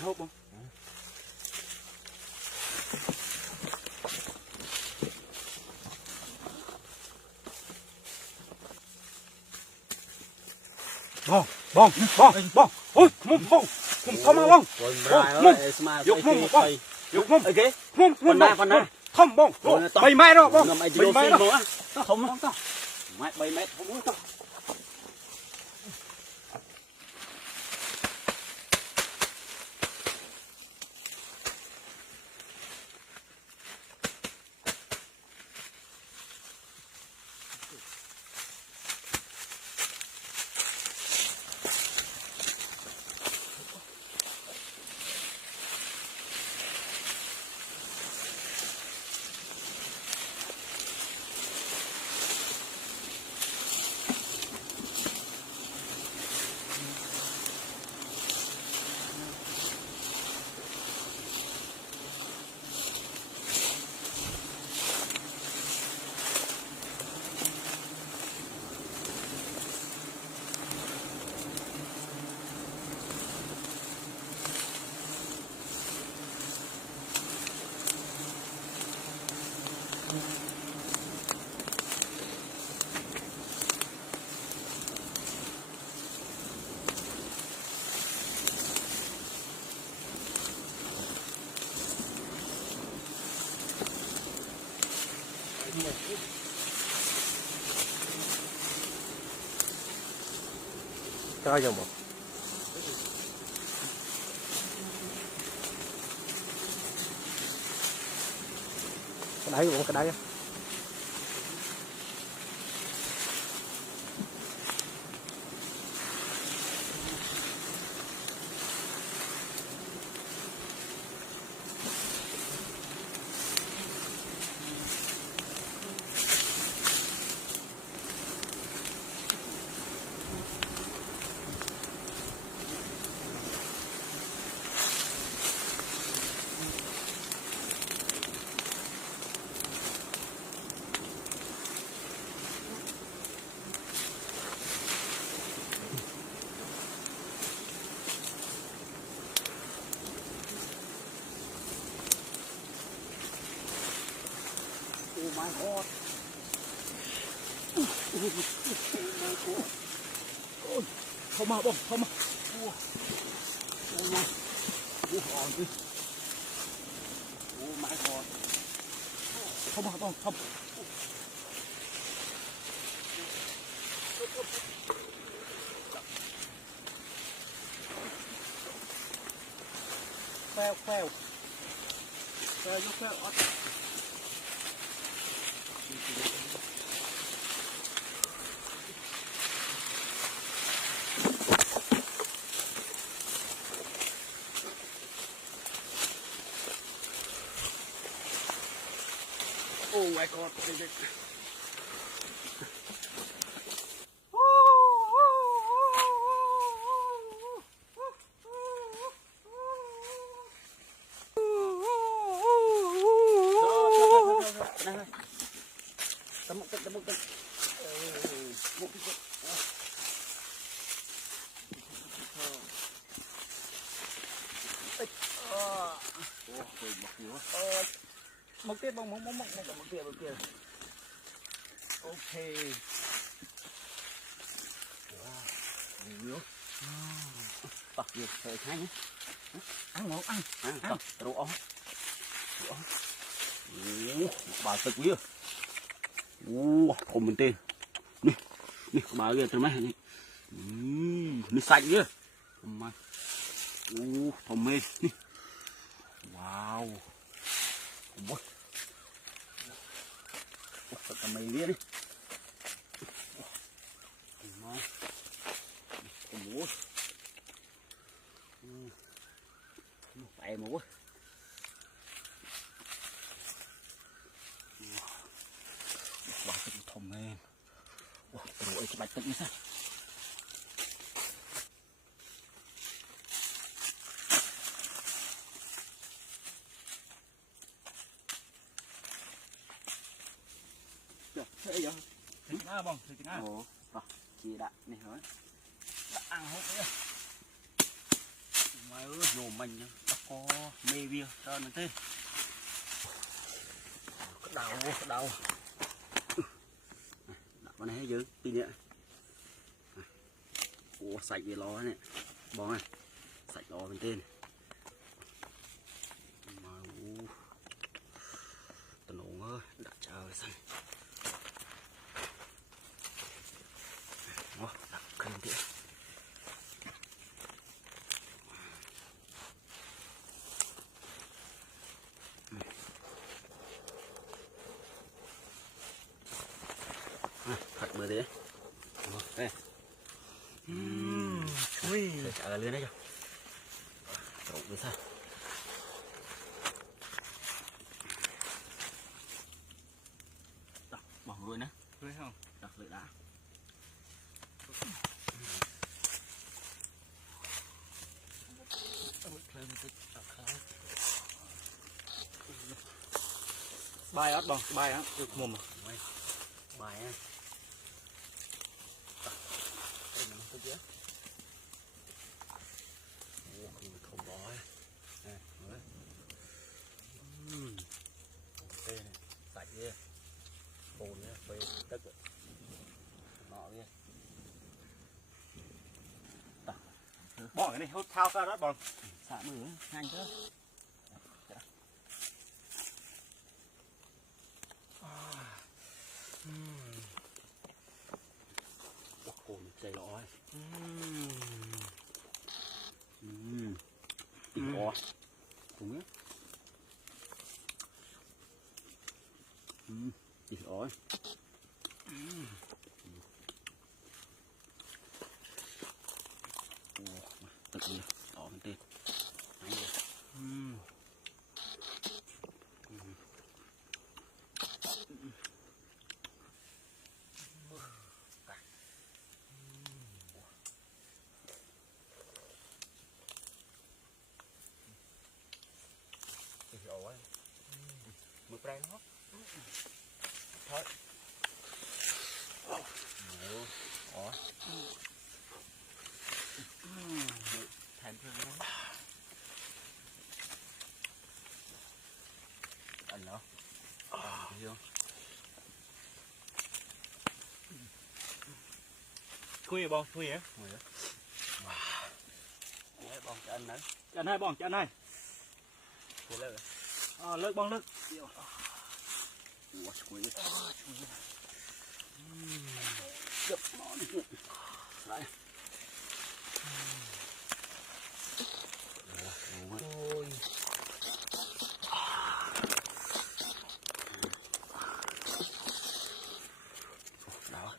hộp không? Bong, bong, bong, bong. Ôi, mông, bong. Không mà bong. Mông. Dục mông, bong. Dục mông. Cái. Mông, mông. Không bong. 7 mét đó, bong. 7 mét đó. Không bong to. 7 mét không bong to. Cho vô một cái đáy của cái đáy. Oh my God. Oh my God. Ôi, không mà bông, không mà. Oh my. Oh my God. Không mà bông, không. Phèo, phèo. Phèo, phèo. Oh my God. Tấm một một tiếp bông một kia. Ok. Nhiều. Tắt nhiều thời thái nhé. Ăn một ăn. Rượu ống. Bà tực quý à. Thồm mình tên. Nè, bà kia từ mấy này. Nó sạch kia. Thồm mê. Wow. Ôi. Thật là mày biết đi. Ôi. Phải mà quá. Wow, thật là thơm men. Wow, rồi cái bạch tận như sao? Thế giờ thịt ngá bông, thịt ngá. Ồ, rồi, chị đã này hỏi. Đã ăn hốt đấy. mày ơi nhổ mình nó có mê bia cho nó thế đau đau đặt vào này dưới tí nữa ủa sạch về lò này bóng này sạch lò bên trên mà tao nổ ơi đã chờ xong đó đặt cân thế thật bữa thế đây chui trả lên đấy cho trộn với sao đặt bỏ rồi nè rồi không đặt lại đã bài ớt bằng bài á được mồm bài á đây nó có chứ không bỏ nè đây này sạch ghê bồn nhá bê tất nọ ghê bỏ cái này hốt thao ra đó bọn xả mưa nhanh chứ cồn dày lọ ấy lọ cùng nhé thịt lọ ấy thật gì lọ bên trên rồi mực ren hết thôi ủa thèm thương lắm anh nữa thấy không khui bông khui hả bông cho anh nữa cho anh hai bông cho anh hai lợt bong lợt chụp món lại ôi đó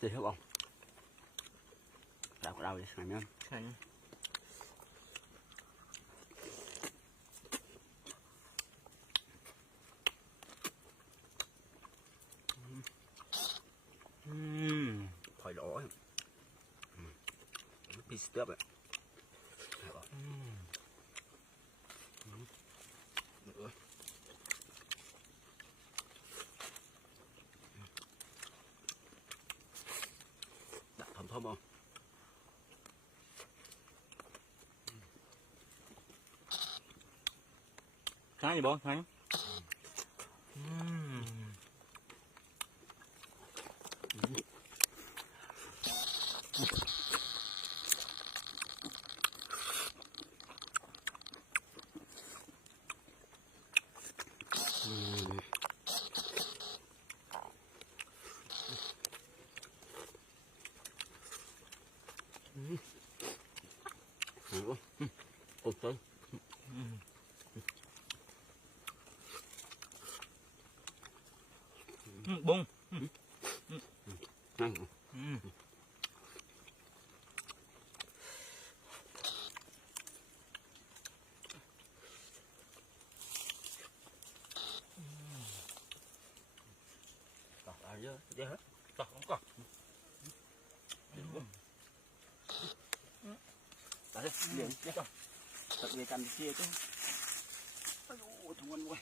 thì không ông đào đào đi này nhá khỏi đỏ piece tớp ạ đặt thơm thơm không khá gì bố Thắng ôi trời bông hết không có đấy liền chết rồi thật về cần chia chứ ôi thằng ơi